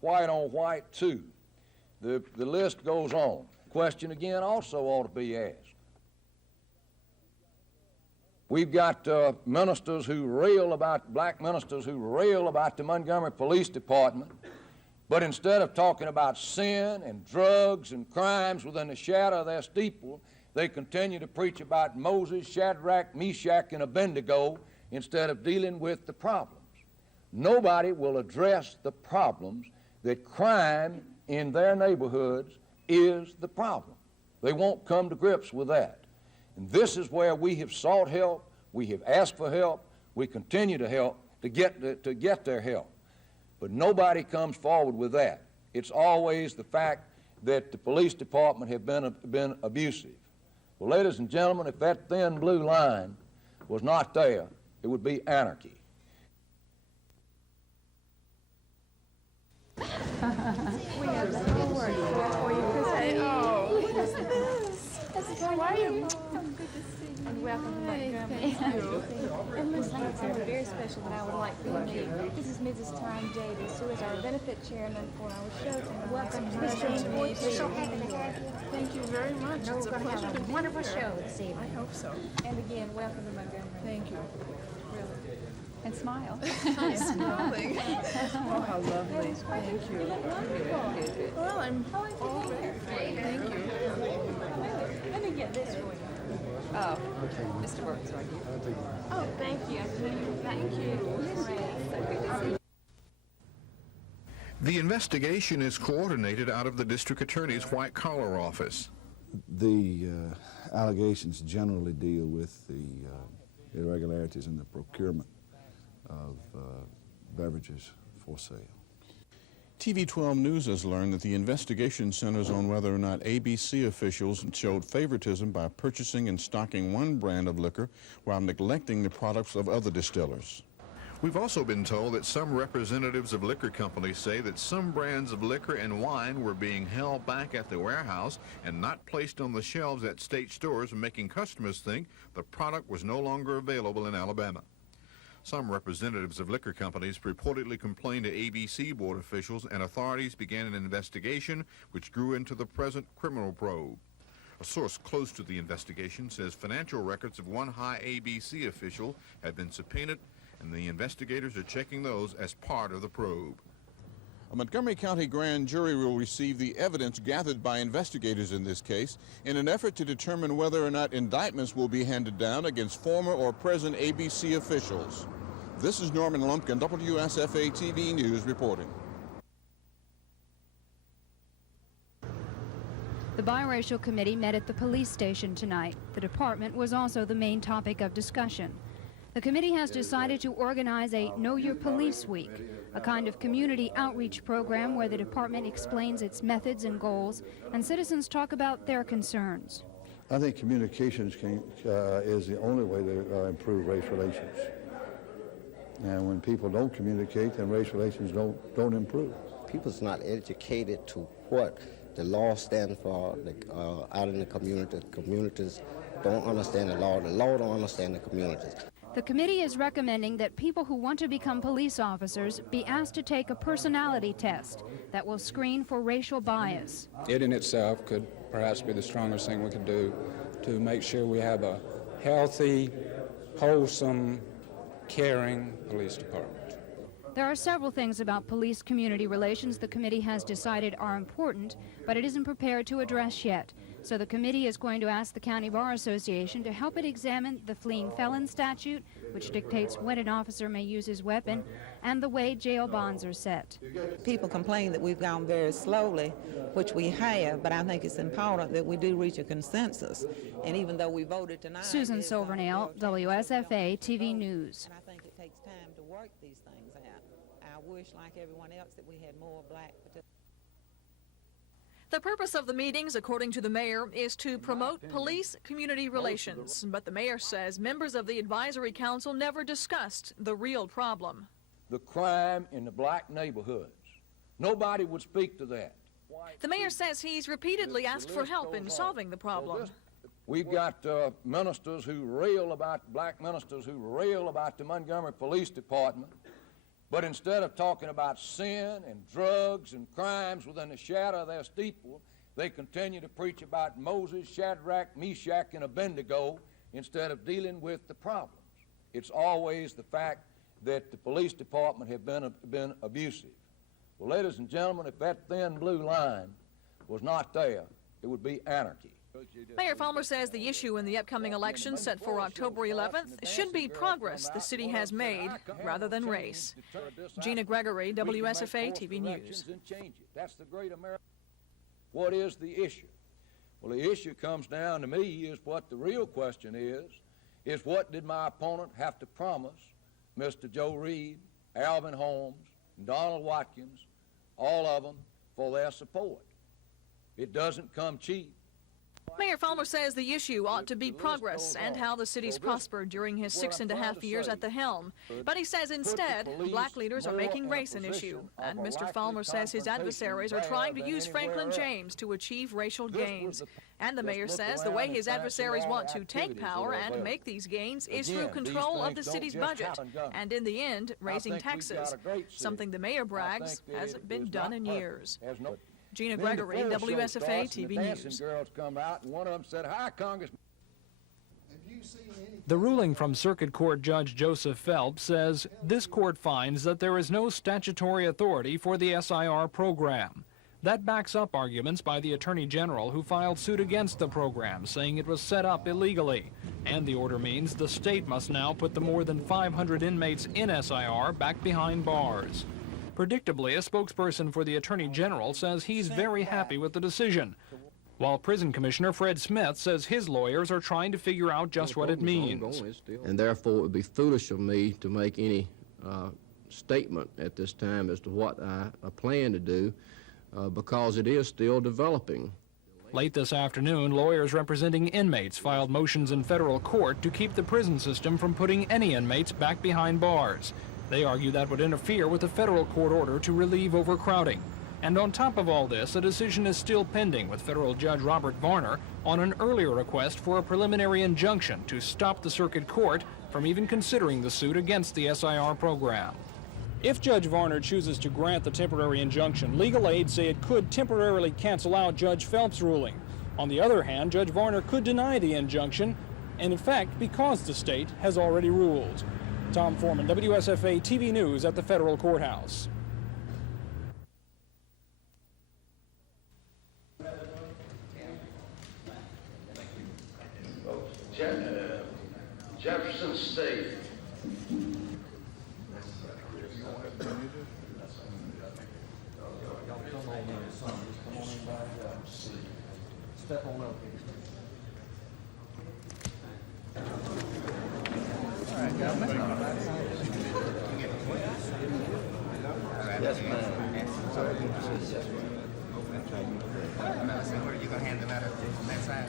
White on white too. The list goes on. Question again also ought to be asked. We've got ministers who rail about, black ministers who rail about the Montgomery Police Department, but instead of talking about sin and drugs and crimes within the shadow of their steeple, they continue to preach about Moses, Shadrach, Meshach, and Abednego instead of dealing with the problems. Nobody will address the problems that crime in their neighborhoods is the problem. They won't come to grips with that. And this is where we have sought help, we have asked for help, we continue to help to get their help. But nobody comes forward with that. It's always the fact that the police department have been abusive. Well, ladies and gentlemen, if that thin blue line was not there, it would be anarchy. We have some work for you, Christine. Oh, what is this? How are you? Good to see you. And welcome to Montgomery. Thank you. And listen, I have someone very special that I would like for you to meet. This is Mrs. Tom Davis, who is our benefit chairman for our show tonight. Welcome to Montgomery. We're so happy to have you. Thank you very much. It's a pleasure to be here. Wonderful show this evening. I hope so. And again, welcome to Montgomery. Thank you. And smile. I'm smiling. Oh, how lovely. Thank you. Well, I'm all ready for you. Thank you. Let me get this for you. Oh, Mr. Burke's right here. Oh, thank you. Thank you. The investigation is coordinated out of the district attorney's white-collar office. The allegations generally deal with the irregularities in the procurement of beverages for sale. TV 12 News has learned that the investigation centers on whether or not ABC officials showed favoritism by purchasing and stocking one brand of liquor while neglecting the products of other distillers. We've also been told that some representatives of liquor companies say that some brands of liquor and wine were being held back at the warehouse and not placed on the shelves at state stores, making customers think the product was no longer available in Alabama. Some representatives of liquor companies reportedly complained to ABC board officials, and authorities began an investigation which grew into the present criminal probe. A source close to the investigation says financial records of one high ABC official have been subpoenaed, and the investigators are checking those as part of the probe. A Montgomery County grand jury will receive the evidence gathered by investigators in this case in an effort to determine whether or not indictments will be handed down against former or present ABC officials. This is Norman Lumpkin, WSFA TV News reporting. The biracial committee met at the police station tonight. The department was also the main topic of discussion. The committee has decided to organize a Know Your Police Week, a kind of community outreach program where the department explains its methods and goals, and citizens talk about their concerns. I think communications is the only way to improve race relations. And when people don't communicate, then race relations don't improve. People's not educated to what the law stands for out in the community. The communities don't understand the law don't understand the communities. The committee is recommending that people who want to become police officers be asked to take a personality test that will screen for racial bias. It in itself could perhaps be the strongest thing we could do to make sure we have a healthy, wholesome, caring police department. There are several things about police community relations the committee has decided are important, but it isn't prepared to address yet. So the committee is going to ask the County Bar Association to help it examine the fleeing felon statute, which dictates when an officer may use his weapon, and the way jail bonds are set. People complain that we've gone very slowly, which we have, but I think it's important that we do reach a consensus. And even though we voted tonight... Susan Silvernail, WSFA TV News. And I think it takes time to work these things out. I wish, like everyone else, that we had more black participants. The purpose of the meetings, according to the mayor, is to promote police community relations. But the mayor says members of the advisory council never discussed the real problem. The crime in the black neighborhoods. Nobody would speak to that. The mayor says he's repeatedly asked for help in solving the problem. We've got ministers who rail about, black ministers who rail about the Montgomery Police Department, But instead of talking about sin and drugs and crimes within the shadow of their steeple, they continue to preach about Moses, Shadrach, Meshach, and Abednego instead of dealing with the problems. It's always the fact that the police department have been abusive. Well, ladies and gentlemen, if that thin blue line was not there, it would be anarchy. Mayor Fulmer says the issue in the upcoming election set for October 11th should be progress the city has made rather than race. Gina Gregory, WSFA TV News. That's the great America. What is the issue? Well, the issue comes down to me is what the real question is what did my opponent have to promise Mr. Joe Reed, Alvin Holmes, and Donald Watkins, all of them, for their support? It doesn't come cheap. Mayor Fulmer says the issue ought to be progress and how the city's prospered during his 6.5 years at the helm. But he says instead, black leaders are making race an issue. And Mr. Fulmer says his adversaries are trying to use Franklin James to achieve racial gains. And the mayor says the way his adversaries want to take power and make these gains is through control of the city's budget and, in the end, raising taxes, something the mayor brags hasn't been done in years. Gina Gregory, WSFA TV News. Girls come out, and one of them said, "Hi, Congressman." The ruling from Circuit Court Judge Joseph Phelps says this court finds that there is no statutory authority for the SIR program. That backs up arguments by the Attorney General who filed suit against the program, saying it was set up illegally. And the order means the state must now put the more than 500 inmates in SIR back behind bars. Predictably, a spokesperson for the Attorney General says he's very happy with the decision, while Prison Commissioner Fred Smith says his lawyers are trying to figure out just what it means. And therefore, it would be foolish of me to make any statement at this time as to what I plan to do, because it is still developing. Late this afternoon, lawyers representing inmates filed motions in federal court to keep the prison system from putting any inmates back behind bars. They argue that would interfere with the federal court order to relieve overcrowding. And on top of all this, a decision is still pending with federal judge Robert Varner on an earlier request for a preliminary injunction to stop the circuit court from even considering the suit against the SIR program. If Judge Varner chooses to grant the temporary injunction, legal aides say it could temporarily cancel out Judge Phelps' ruling. On the other hand, Judge Varner could deny the injunction, and in fact, because the state has already ruled. Tom Foreman, WSFA TV News at the federal courthouse. Jefferson State. Step on up. All right, Governor. Yes, ma'am. You're going to hand them out on that side?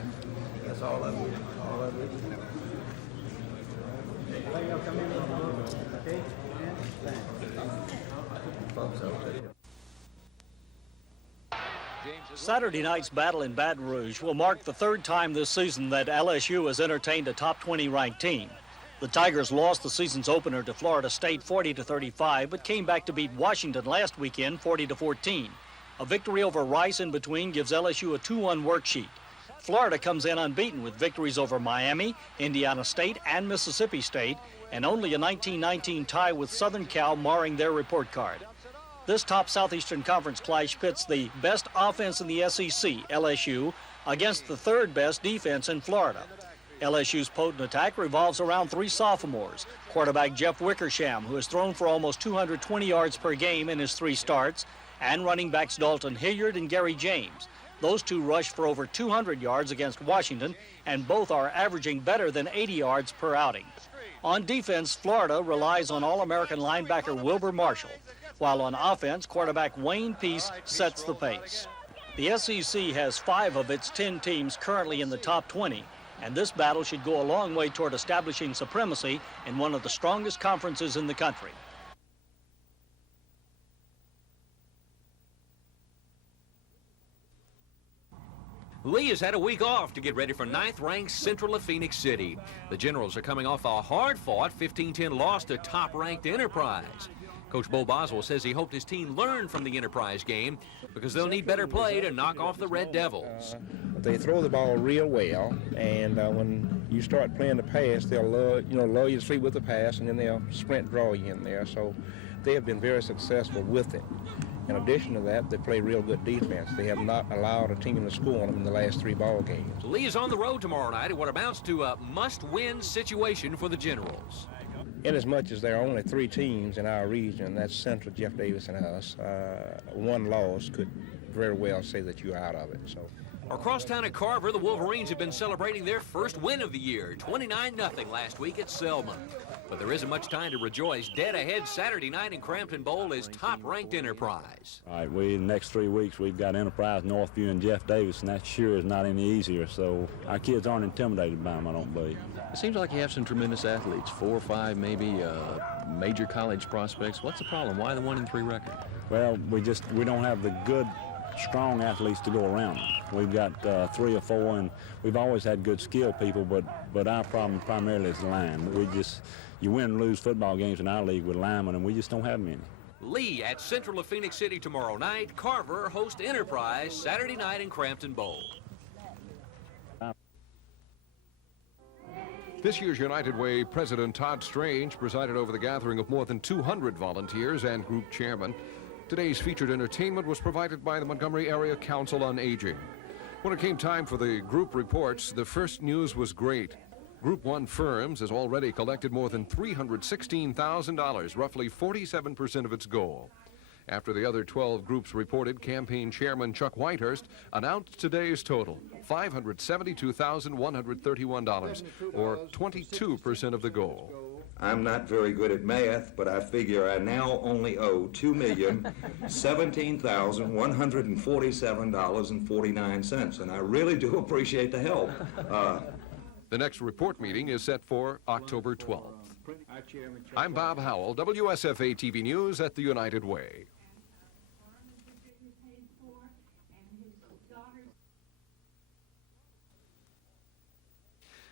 That's all of it. All of it. Saturday night's battle in Baton Rouge will mark the third time this season that LSU has entertained a top 20 ranked team. The Tigers lost the season's opener to Florida State 40-35, but came back to beat Washington last weekend 40-14. A victory over Rice in between gives LSU a 2-1 worksheet. Florida comes in unbeaten with victories over Miami, Indiana State, and Mississippi State, and only a 19-19 tie with Southern Cal marring their report card. This top Southeastern Conference clash pits the best offense in the SEC, LSU, against the third best defense in Florida. LSU's potent attack revolves around three sophomores, quarterback Jeff Wickersham, who has thrown for almost 220 yards per game in his 3 starts, and running backs Dalton Hilliard and Gary James. Those two rushed for over 200 yards against Washington, and both are averaging better than 80 yards per outing. On defense, Florida relies on All-American linebacker Wilbur Marshall, while on offense, quarterback Wayne Peace sets the pace. The SEC has 5 of its 10 teams currently in the top 20, and this battle should go a long way toward establishing supremacy in one of the strongest conferences in the country. Lee has had a week off to get ready for 9th-ranked Central of Phoenix City. The Generals are coming off a hard-fought 15-10 loss to top-ranked Enterprise. Coach Bo Boswell says he hoped his team learned from the Enterprise game because they'll need better play to knock off the Red Devils. They throw the ball real well, and when you start playing the pass, they'll lull you to sleep with the pass, and then they'll sprint draw you in there. So they have been very successful with it. In addition to that, they play real good defense. They have not allowed a team to score on them in the last 3 ball games. Lee is on the road tomorrow night in what amounts to a must-win situation for the Generals. Inasmuch as there are only 3 teams in our region, that's Central, Jeff Davis, and us, one loss could very well say that you're out of it. So. Across town at Carver, the Wolverines have been celebrating their first win of the year, 29-0 last week at Selma. But there isn't much time to rejoice. Dead ahead Saturday night in Crampton Bowl is top-ranked Enterprise. All right, the next 3 weeks we've got Enterprise, Northview, and Jeff Davis, and that sure is not any easier. So our kids aren't intimidated by them, I don't believe. It seems like you have some tremendous athletes, 4 or 5 maybe major college prospects. What's the problem? Why the 1-3 record? Well, we don't have the good, strong athletes to go around them. We've got 3 or 4, and we've always had good skilled people, but our problem primarily is the line. You win and lose football games in our league with linemen, and we just don't have many. Lee at Central of Phoenix City tomorrow night. Carver host Enterprise Saturday night in Crampton Bowl. This year's United Way, President Todd Strange presided over the gathering of more than 200 volunteers and group chairmen. Today's featured entertainment was provided by the Montgomery Area Council on Aging. When it came time for the group reports, the first news was great. Group 1 Firms has already collected more than $316,000, roughly 47% of its goal. After the other 12 groups reported, campaign chairman Chuck Whitehurst announced today's total, $572,131, or 22% of the goal. I'm not very good at math, but I figure I now only owe $2,017,147.49, and I really do appreciate the help. The next report meeting is set for October 12th. I'm Bob Howell, WSFA TV News at the United Way.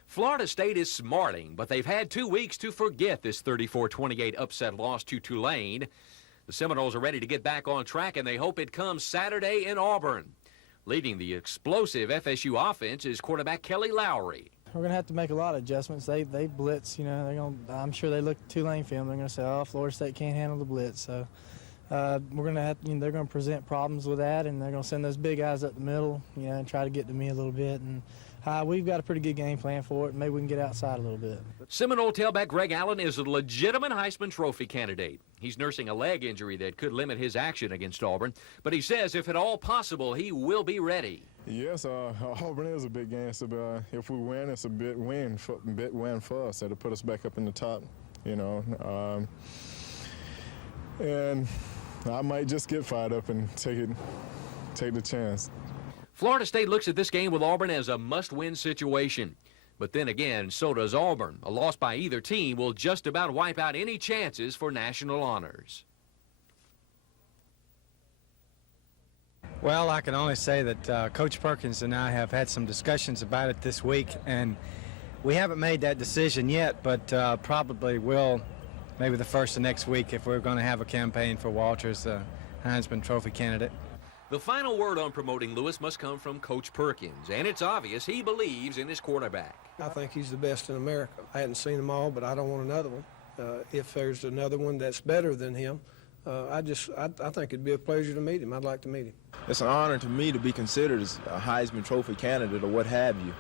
Florida State is smarting, but they've had 2 weeks to forget this 34-28 upset loss to Tulane. The Seminoles are ready to get back on track, and they hope it comes Saturday in Auburn. Leading the explosive FSU offense is quarterback Kelly Lowry. We're going to have to make a lot of adjustments. They blitz, I'm sure they look at Tulane film. They're going to say, oh, Florida State can't handle the blitz. So we're going to have, they're going to present problems with that, and they're going to send those big guys up the middle, and try to get to me a little bit. And we've got a pretty good game plan for it. Maybe we can get outside a little bit. Seminole tailback Greg Allen is a legitimate Heisman Trophy candidate. He's nursing a leg injury that could limit his action against Auburn, but he says if at all possible, he will be ready. Yes, Auburn is a big game, so if we win, it's a big win for us. That'll put us back up in the top, and I might just get fired up and take the chance. Florida State looks at this game with Auburn as a must-win situation. But then again, so does Auburn. A loss by either team will just about wipe out any chances for national honors. Well, I can only say that Coach Perkins and I have had some discussions about it this week, and we haven't made that decision yet, but probably will maybe the first of next week if we're going to have a campaign for Walter as the Heisman Trophy candidate. The final word on promoting Lewis must come from Coach Perkins, and it's obvious he believes in his quarterback. I think he's the best in America. I hadn't seen them all, but I don't want another one. If there's another one that's better than him, I think it'd be a pleasure to meet him. I'd like to meet him. It's an honor to me to be considered as a Heisman Trophy candidate or what have you.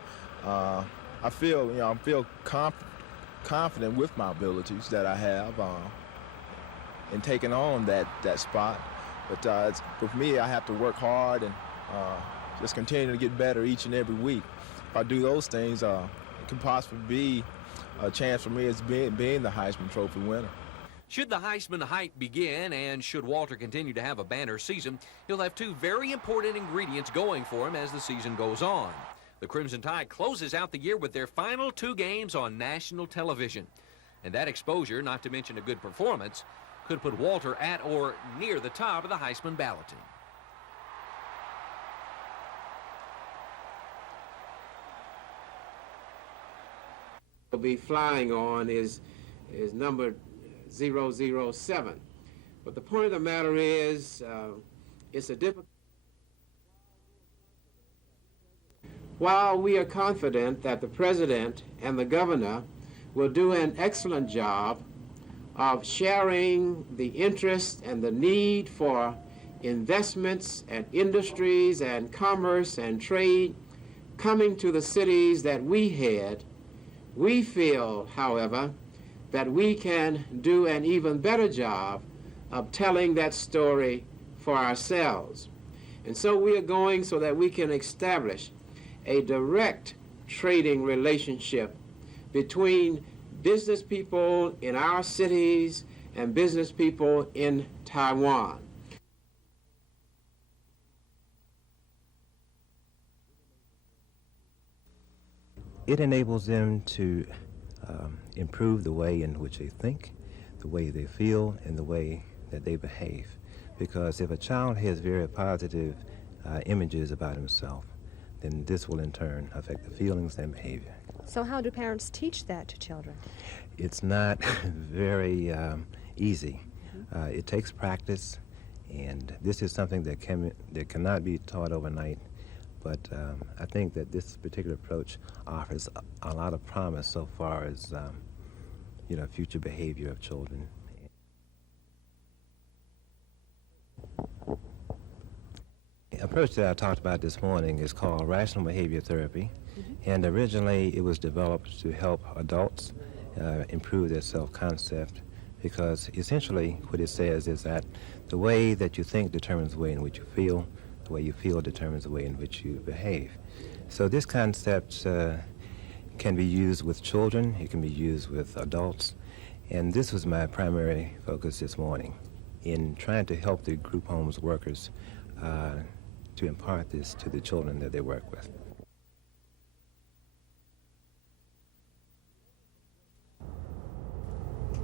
I feel confident with my abilities that I have in taking on that spot. But with me, I have to work hard and just continue to get better each and every week. If I do those things, it can possibly be a chance for me as being the Heisman Trophy winner. Should the Heisman hype begin, and should Walter continue to have a banner season, he'll have 2 very important ingredients going for him as the season goes on. The Crimson Tide closes out the year with their final 2 games on national television. And that exposure, not to mention a good performance, could put Walter at or near the top of the Heisman balloting. We'll be flying on is number 007. But the point of the matter is, it's a difficult. While we are confident that the President and the Governor will do an excellent job of sharing the interest and the need for investments and industries and commerce and trade coming to the cities that we head, we feel, however, that we can do an even better job of telling that story for ourselves. And so we are going so that we can establish a direct trading relationship between business people in our cities and business people in Taiwan. It enables them to improve the way in which they think, the way they feel, and the way that they behave. Because if a child has very positive images about himself, then this will in turn affect the feelings and behavior. So how do parents teach that to children? It's not very easy. It takes practice, and this is something that cannot be taught overnight. But I think that this particular approach offers a lot of promise so far as future behavior of children. The approach that I talked about this morning is called rational behavior therapy, and originally it was developed to help adults improve their self-concept, because essentially what it says is that the way that you think determines the way in which you feel, the way you feel determines the way in which you behave. So this concept can be used with children, it can be used with adults, and this was my primary focus this morning in trying to help the group homes workers to impart this to the children that they work with.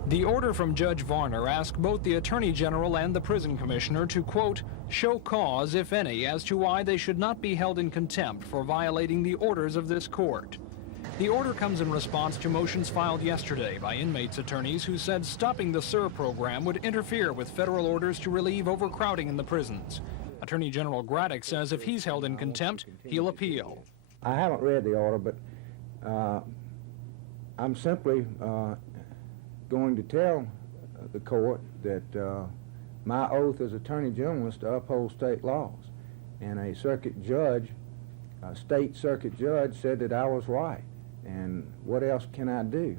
The order from Judge Varner asked both the Attorney General and the Prison Commissioner to, quote, show cause, if any, as to why they should not be held in contempt for violating the orders of this court. The order comes in response to motions filed yesterday by inmates' attorneys who said stopping the SIR program would interfere with federal orders to relieve overcrowding in the prisons. Attorney General Graddick says if he's held in contempt, he'll appeal. I haven't read the order, but I'm simply going to tell the court that my oath as Attorney General is to uphold state laws. And a circuit judge, a state circuit judge, said that I was right. And what else can I do?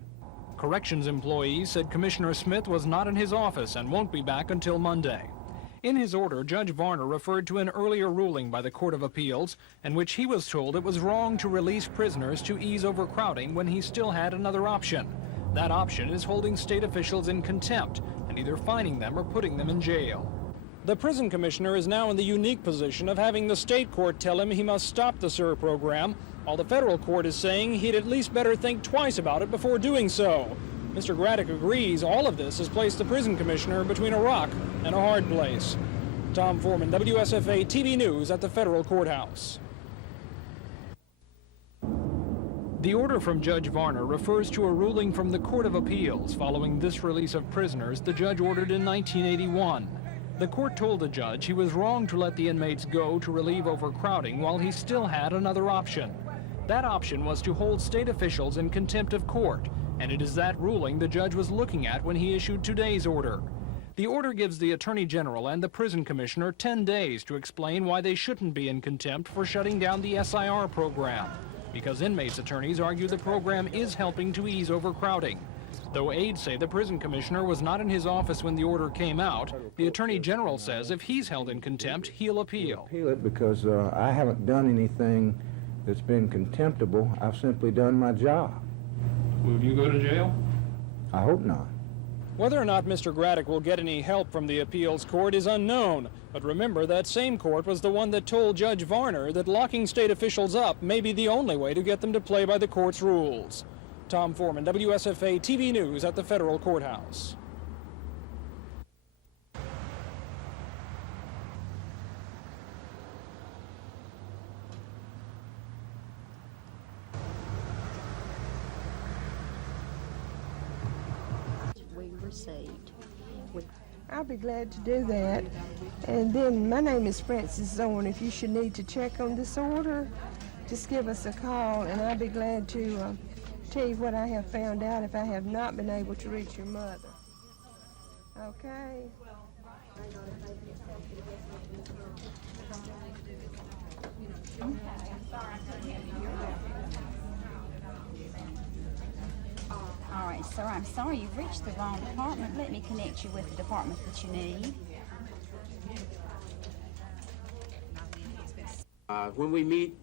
Corrections employees said Commissioner Smith was not in his office and won't be back until Monday. In his order, Judge Varner referred to an earlier ruling by the Court of Appeals in which he was told it was wrong to release prisoners to ease overcrowding when he still had another option. That option is holding state officials in contempt and either fining them or putting them in jail. The prison commissioner is now in the unique position of having the state court tell him he must stop the SIR program, while the federal court is saying he'd at least better think twice about it before doing so. Mr. Graddick agrees all of this has placed the prison commissioner between a rock and a hard place. Tom Foreman, WSFA TV News at the federal courthouse. The order from Judge Varner refers to a ruling from the Court of Appeals following this release of prisoners the judge ordered in 1981. The court told the judge he was wrong to let the inmates go to relieve overcrowding while he still had another option. That option was to hold state officials in contempt of court, and it is that ruling the judge was looking at when he issued today's order. The order gives the Attorney General and the Prison Commissioner 10 days to explain why they shouldn't be in contempt for shutting down the SIR program, because inmates' attorneys argue the program is helping to ease overcrowding. Though aides say the Prison Commissioner was not in his office when the order came out, the Attorney General says if he's held in contempt, he'll appeal. Appeal it because I haven't done anything that's been contemptible. I've simply done my job. Will you go to jail? I hope not. Whether or not Mr. Graddick will get any help from the appeals court is unknown. But remember, that same court was the one that told Judge Varner that locking state officials up may be the only way to get them to play by the court's rules. Tom Foreman, WSFA TV News at the federal courthouse. We were saved. I'll be glad to do that. And then my name is Frances Zorn. If you should need to check on this order, just give us a call, and I'll be glad to tell you what I have found out if I have not been able to reach your mother. Okay? All right, sir, I'm sorry you've reached the wrong department. Let me connect you with the department that you need. When we meet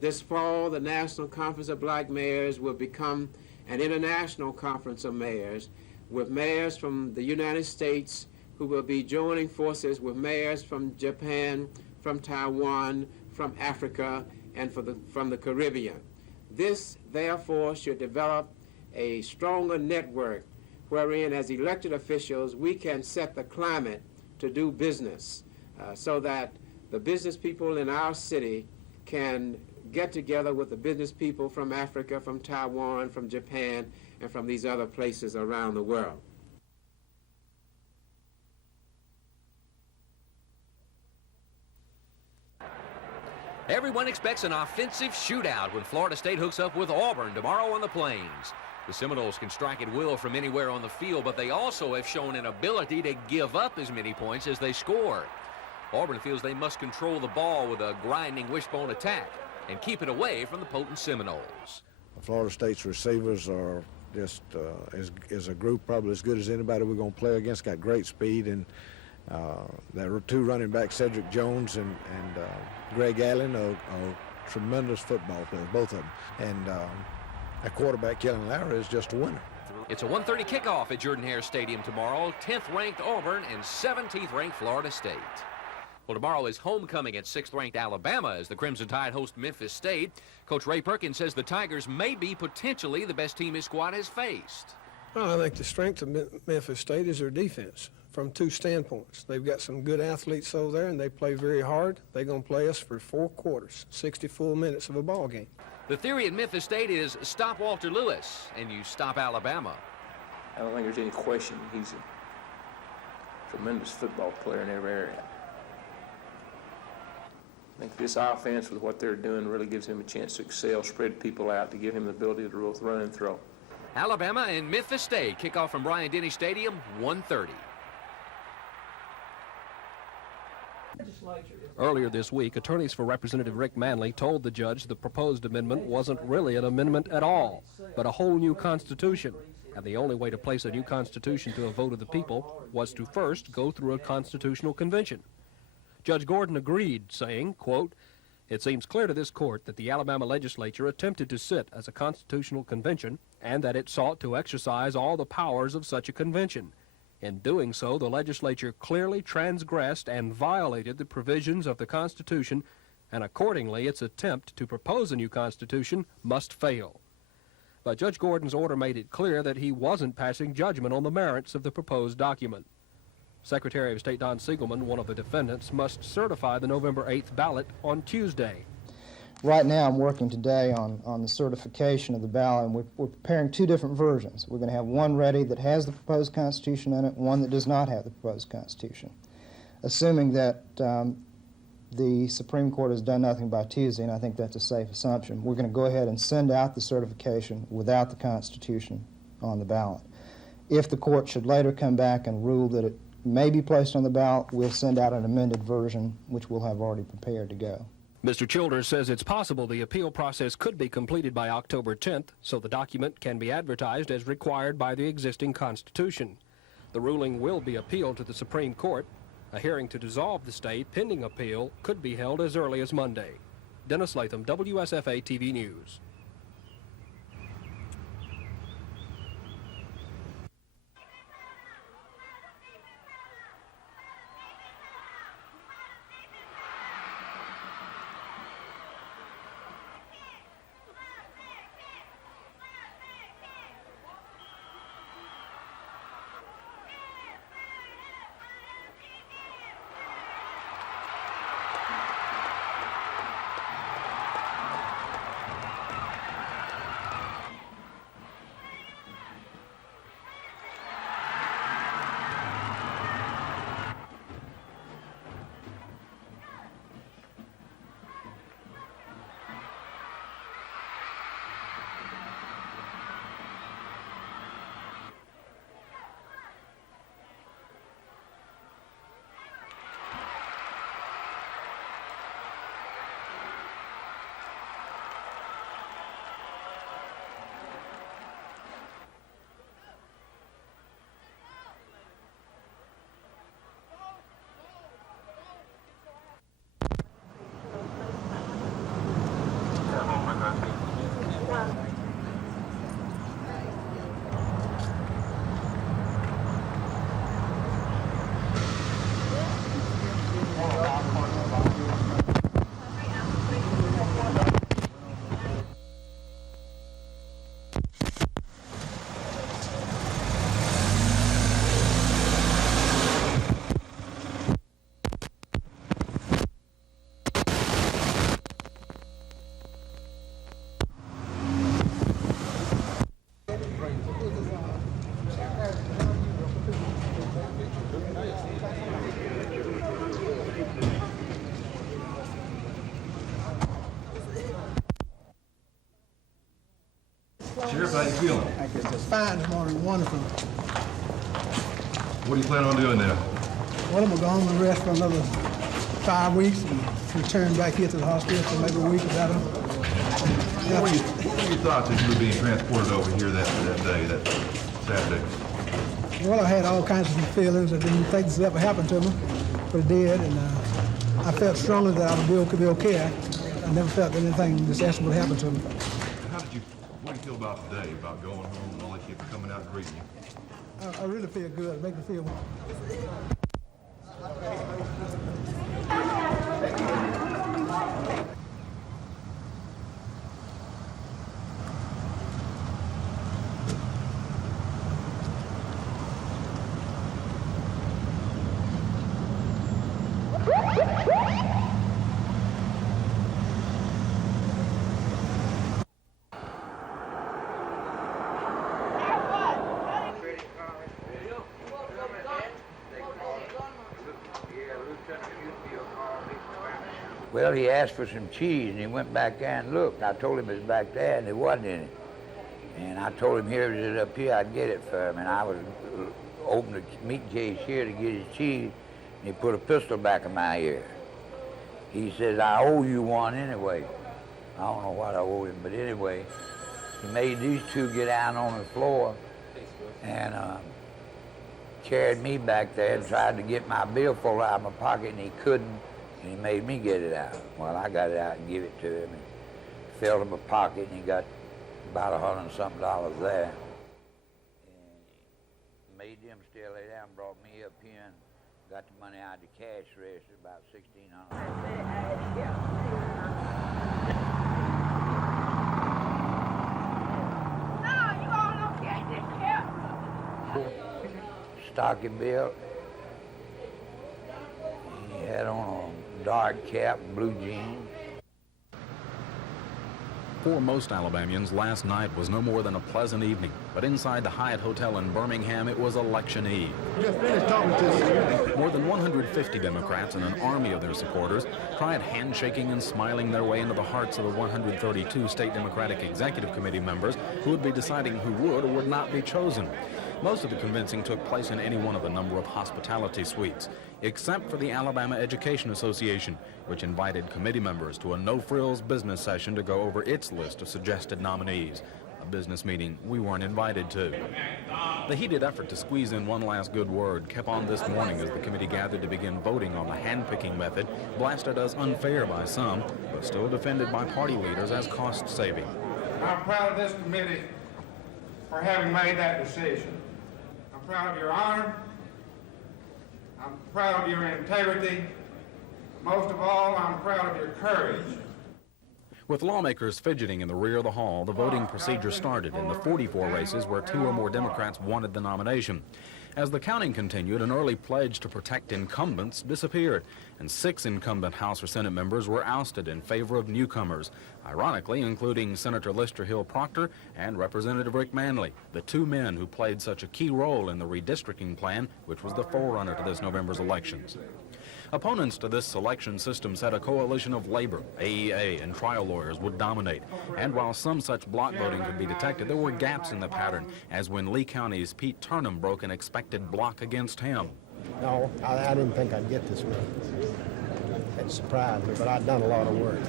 this fall, the National Conference of Black Mayors will become an international conference of mayors with mayors from the United States who will be joining forces with mayors from Japan, from Taiwan, from Africa, and from the Caribbean. This, therefore, should develop a stronger network wherein, as elected officials, we can set the climate to do business so that the business people in our city can get together with the business people from Africa, from Taiwan, from Japan, and from these other places around the world. Everyone expects an offensive shootout when Florida State hooks up with Auburn tomorrow on the Plains. The Seminoles can strike at will from anywhere on the field, but they also have shown an ability to give up as many points as they score. Auburn feels they must control the ball with a grinding wishbone attack and keep it away from the potent Seminoles. Florida State's receivers are just, as a group, probably as good as anybody we're going to play against. Got great speed, and there are two running backs, Cedric Jones and Greg Allen, are tremendous football players, both of them. And a quarterback, Kellen Lowry, is just a winner. It's a 1:30 kickoff at Jordan-Hare Stadium tomorrow. 10th-ranked Auburn and 17th-ranked Florida State. Well, tomorrow is homecoming at 6th-ranked Alabama as the Crimson Tide host Memphis State. Coach Ray Perkins says the Tigers may be potentially the best team his squad has faced. Well, I think the strength of Memphis State is their defense from two standpoints. They've got some good athletes over there, and they play very hard. They're going to play us for 4 quarters, 60 full minutes of a ball game. The theory at Memphis State is stop Walter Lewis, and you stop Alabama. I don't think there's any question he's a tremendous football player in every area. I think this offense with what they're doing really gives him a chance to excel, spread people out, to give him the ability to both run and throw. Alabama and Memphis State kick off from Bryant-Denny Stadium, 1:30. Earlier this week, attorneys for Representative Rick Manley told the judge the proposed amendment wasn't really an amendment at all, but a whole new constitution. And the only way to place a new constitution to a vote of the people was to first go through a constitutional convention. Judge Gordon agreed, saying, quote, "It seems clear to this court that the Alabama legislature attempted to sit as a constitutional convention and that it sought to exercise all the powers of such a convention. In doing so, the legislature clearly transgressed and violated the provisions of the Constitution, and accordingly its attempt to propose a new Constitution must fail." But Judge Gordon's order made it clear that he wasn't passing judgment on the merits of the proposed document. Secretary of State Don Siegelman, one of the defendants, must certify the November 8th ballot on Tuesday. Right now, I'm working today on the certification of the ballot, and we're preparing 2 different versions. We're going to have one ready that has the proposed Constitution in it, one that does not have the proposed Constitution. Assuming that the Supreme Court has done nothing by Tuesday, and I think that's a safe assumption, we're going to go ahead and send out the certification without the Constitution on the ballot. If the court should later come back and rule that it may be placed on the ballot, we'll send out an amended version, which we'll have already prepared to go. Mr. Childers says it's possible the appeal process could be completed by October 10th, so the document can be advertised as required by the existing Constitution. The ruling will be appealed to the Supreme Court. A hearing to dissolve the stay pending appeal could be held as early as Monday. Dennis Latham, WSFA TV News. How you feeling? I guess just fine this morning, wonderful. What do you plan on doing now? Well, I'm gonna go home and rest for another 5 weeks and return back here to the hospital for maybe a week or better. What are your thoughts as you were being transported over here that day, that Saturday? Well, I had all kinds of feelings. I didn't think this ever happened to me, but it did, and I felt strongly that I could be okay. I never felt that anything disastrous would happen to me. What do you feel about today, about going home and all these people coming out and greeting you? I really feel good. It makes me feel. Well, he asked for some cheese, and he went back there and looked. I told him it was back there, and there wasn't any. And I told him, here it is up here, I'd get it for him. And I was opening the meat case here to get his cheese, and he put a pistol back in my ear. He says, I owe you one anyway. I don't know what I owe him, but anyway, he made these two get down on the floor and carried me back there and tried to get my billfold out of my pocket, and he couldn't. And he made me get it out. Well, I got it out and give it to him and filled in my pocket, and he got about $100 and something there. And made them still lay down, brought me up here and got the money out of the cash register, about $1,600. Stocky built. He had on a dark cap, blue jeans. For most Alabamians, last night was no more than a pleasant evening. But inside the Hyatt Hotel in Birmingham, it was election eve. Just finished talking to you. More than 150 Democrats and an army of their supporters tried handshaking and smiling their way into the hearts of the 132 state Democratic Executive Committee members who would be deciding who would or would not be chosen. Most of the convincing took place in any one of a number of hospitality suites, except for the Alabama Education Association, which invited committee members to a no-frills business session to go over its list of suggested nominees, a business meeting we weren't invited to. The heated effort to squeeze in one last good word kept on this morning as the committee gathered to begin voting on the hand-picking method, blasted as unfair by some, but still defended by party leaders as cost-saving. I'm proud of this committee for having made that decision. I'm proud of your honor. I'm proud of your integrity. Most of all, I'm proud of your courage. With lawmakers fidgeting in the rear of the hall, the voting procedure started in the 44 races where 2 or more Democrats wanted the nomination. As the counting continued, an early pledge to protect incumbents disappeared, and 6 incumbent House or Senate members were ousted in favor of newcomers, ironically including Senator Lister Hill Proctor and Representative Rick Manley, the 2 men who played such a key role in the redistricting plan, which was the forerunner to this November's elections. Opponents to this selection system said a coalition of labor, AEA, and trial lawyers would dominate. And while some such block voting could be detected, there were gaps in the pattern, as when Lee County's Pete Turnham broke an expected block against him. No, I didn't think I'd get this one. It surprised me, but I'd done a lot of work.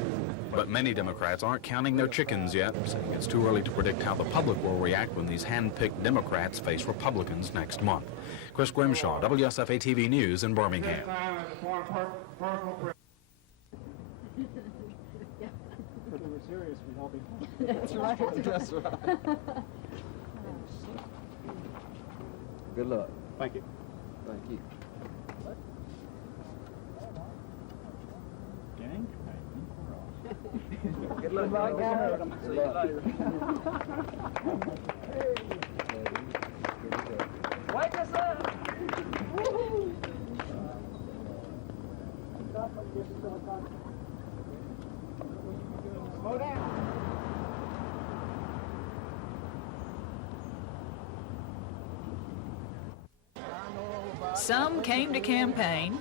But many Democrats aren't counting their chickens yet. It's too early to predict how the public will react when these hand-picked Democrats face Republicans next month. Chris Grimshaw, WSFA TV News in Birmingham. That's right. That's right. Good luck. Thank you. Thank you. Gang? Good luck. See you later. Wake us up! Woo-hoo! Slow down. Some came to campaign,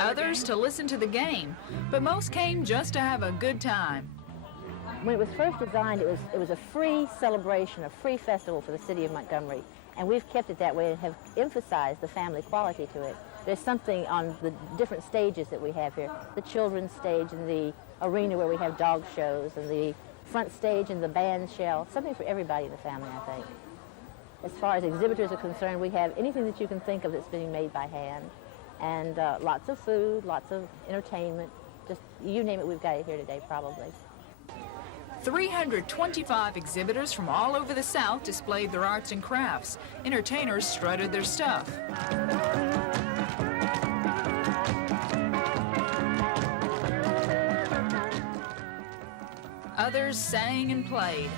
others to listen to the game, but most came just to have a good time. When it was first designed, it was a free celebration, a free festival for the city of Montgomery, and we've kept it that way and have emphasized the family quality to it. There's something on the different stages that we have here, the children's stage and the arena where we have dog shows, and the front stage and the band shell, something for everybody in the family, I think. As far as exhibitors are concerned, we have anything that you can think of that's being made by hand, and lots of food, lots of entertainment, just you name it, we've got it here today probably. 325 exhibitors from all over the South displayed their arts and crafts. Entertainers strutted their stuff. Others sang and played.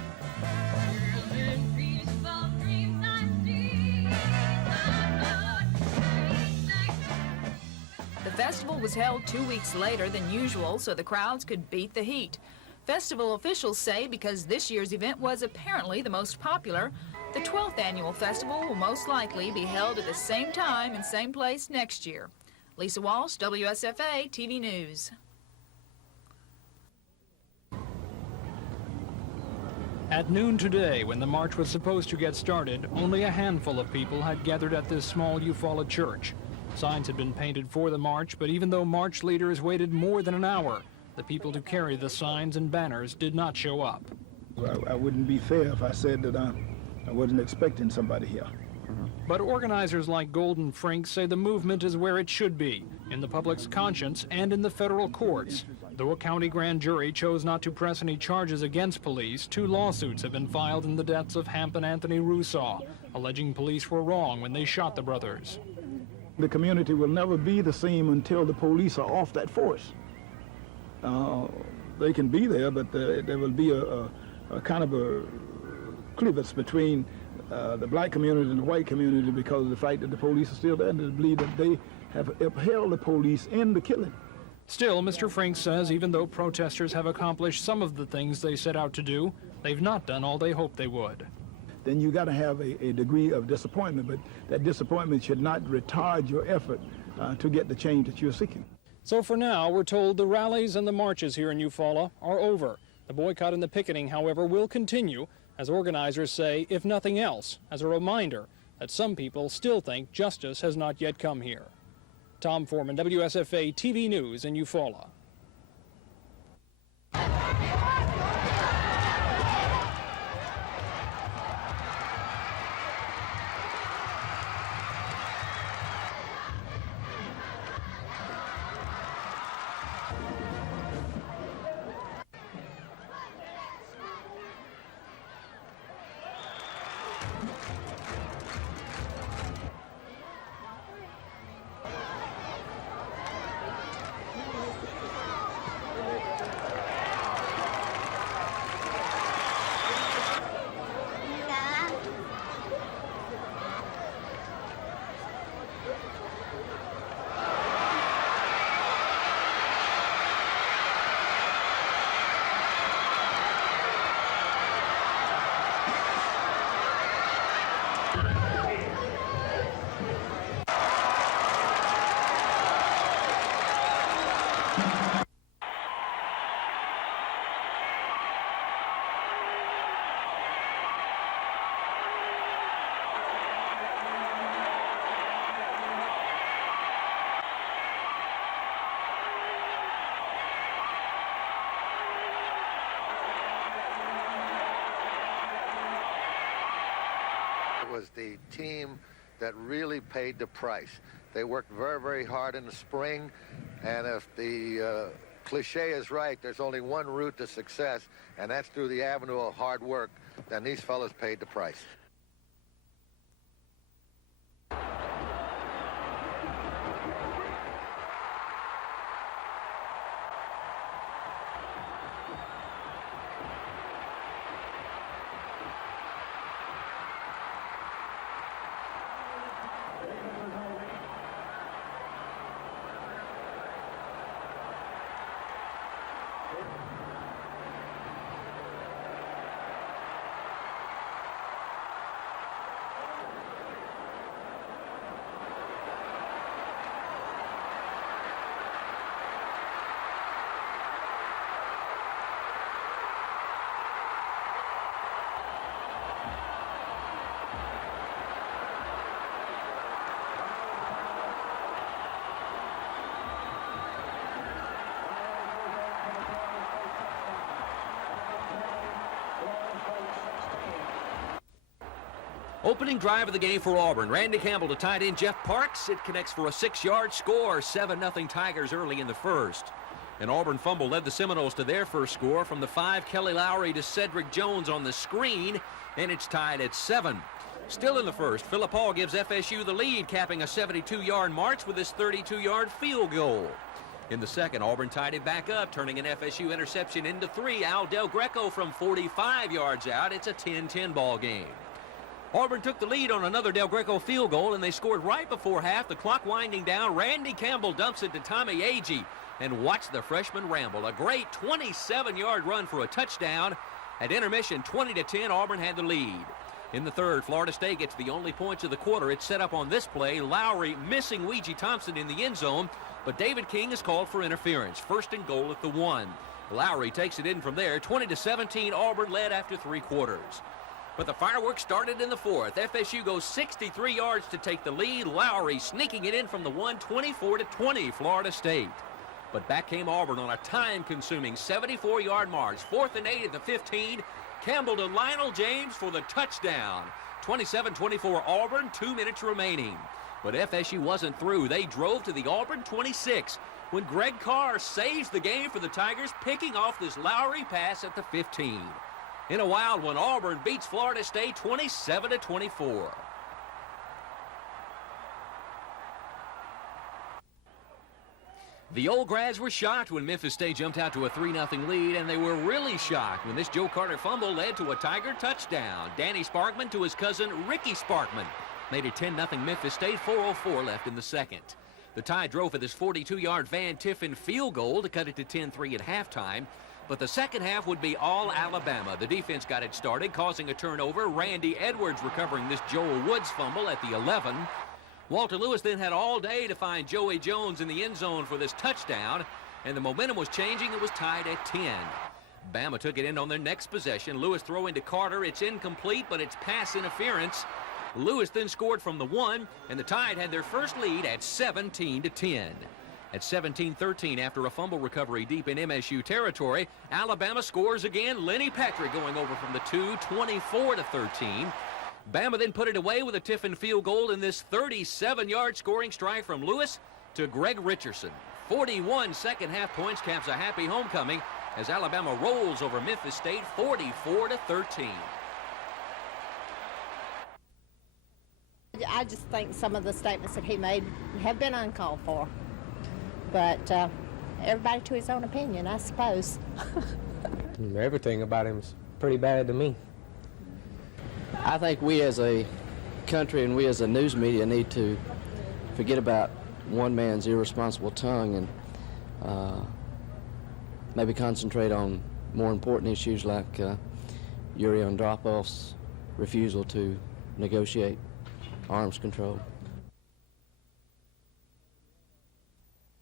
The festival was held 2 weeks later than usual, so the crowds could beat the heat. Festival officials say because this year's event was apparently the most popular, the 12th annual festival will most likely be held at the same time and same place next year. Lisa Walsh, WSFA TV News. At noon today, when the march was supposed to get started, only a handful of people had gathered at this small Eufaula church. Signs had been painted for the march, but even though march leaders waited more than an hour, the people to carry the signs and banners did not show up. I wouldn't be fair if I said that I wasn't expecting somebody here. But organizers like Golden Frink say the movement is where it should be, in the public's conscience and in the federal courts. Though a county grand jury chose not to press any charges against police, 2 lawsuits have been filed in the deaths of Hamp and Anthony Rusaw, alleging police were wrong when they shot the brothers. The community will never be the same until the police are off that force. They can be there, but there will be a kind of a cleavage between the black community and the white community because of the fact that the police are still there, and they believe that they have upheld the police in the killing. Still, Mr. Frink says even though protesters have accomplished some of the things they set out to do, they've not done all they hoped they would. Then you got to have a degree of disappointment, but that disappointment should not retard your effort to get the change that you're seeking. So for now, we're told the rallies and the marches here in Eufaula are over. The boycott and the picketing, however, will continue, as organizers say, if nothing else, as a reminder that some people still think justice has not yet come here. Tom Foreman, WSFA TV News in Eufaula. Was the team that really paid the price. They worked very, very hard in the spring, and if the cliche is right, there's only one route to success, and that's through the avenue of hard work, then these fellas paid the price. Opening drive of the game for Auburn. Randy Campbell to tight end Jeff Parks. It connects for a 6-yard score. 7-0 Tigers early in the first. An Auburn fumble led the Seminoles to their first score from the 5, Kelly Lowry to Cedric Jones on the screen, and it's tied at 7. Still in the first, Phillip Hall gives FSU the lead, capping a 72-yard march with his 32-yard field goal. In the second, Auburn tied it back up, turning an FSU interception into 3. Al Del Greco from 45 yards out. It's a 10-10 ball game. Auburn took the lead on another Del Greco field goal, and they scored right before half. The clock winding down. Randy Campbell dumps it to Tommy Agee, and watch the freshman ramble. A great 27-yard run for a touchdown. At intermission, 20-10, Auburn had the lead. In the third, Florida State gets the only points of the quarter. It's set up on this play. Lowry missing Ouija Thompson in the end zone, but David King is called for interference. First and goal at the 1. Lowry takes it in from there. 20-17, Auburn led after 3 quarters. But the fireworks started in the fourth. FSU goes 63 yards to take the lead. Lowry sneaking it in from the 1, 24-20, Florida State. But back came Auburn on a time-consuming 74-yard march. 4th and 8 at the 15. Campbell to Lionel James for the touchdown. 27-24 Auburn, 2 minutes remaining. But FSU wasn't through. They drove to the Auburn 26 when Greg Carr saves the game for the Tigers, picking off this Lowry pass at the 15. In a wild one, Auburn beats Florida State 27-24. The old grads were shocked when Memphis State jumped out to a 3-0 lead, and they were really shocked when this Joe Carter fumble led to a Tiger touchdown. Danny Sparkman to his cousin Ricky Sparkman made it 10-0 Memphis State, 4:04 left in the second. The Tide drove for this 42-yard Van Tiffin field goal to cut it to 10-3 at halftime. But the second half would be all Alabama. The defense got it started, causing a turnover. Randy Edwards recovering this Joel Woods fumble at the 11. Walter Lewis then had all day to find Joey Jones in the end zone for this touchdown, and the momentum was changing. It was tied at 10. Bama took it in on their next possession. Lewis throwing to Carter. It's incomplete, but it's pass interference. Lewis then scored from the 1, and the Tide had their first lead at 17-10. At 17-13, after a fumble recovery deep in MSU territory, Alabama scores again. Lenny Patrick going over from the 2, 24-13. Bama then put it away with a Tiffin field goal in this 37-yard scoring strike from Lewis to Greg Richardson. 41 second half points caps a happy homecoming as Alabama rolls over Memphis State 44-13. I just think some of the statements that he made have been uncalled for. But everybody to his own opinion, I suppose. Everything about him is pretty bad to me. I think we as a country and we as a news media need to forget about one man's irresponsible tongue and maybe concentrate on more important issues like Yuri Andropov's refusal to negotiate arms control.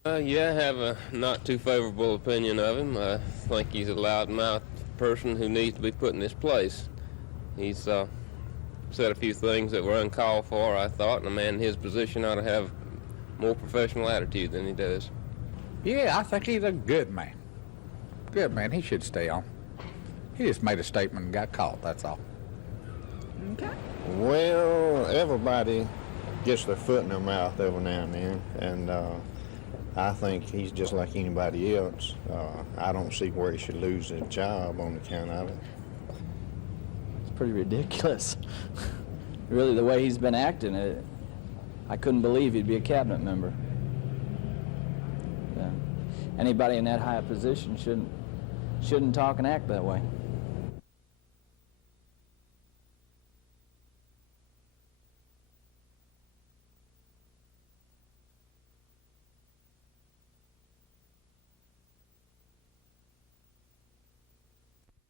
Yeah, I have a not too favorable opinion of him. I think he's a loudmouth person who needs to be put in his place. He's said a few things that were uncalled for, I thought, and a man in his position ought to have more professional attitude than he does. Yeah, I think he's a good man. Good man. He should stay on. He just made a statement and got caught, that's all. Okay. Well, everybody gets their foot in their mouth every now and then, and I think he's just like anybody else. I don't see where he should lose his job on account of it. It's pretty ridiculous. Really, the way he's been acting, I couldn't believe he'd be a cabinet member. Anybody in that high a position shouldn't talk and act that way.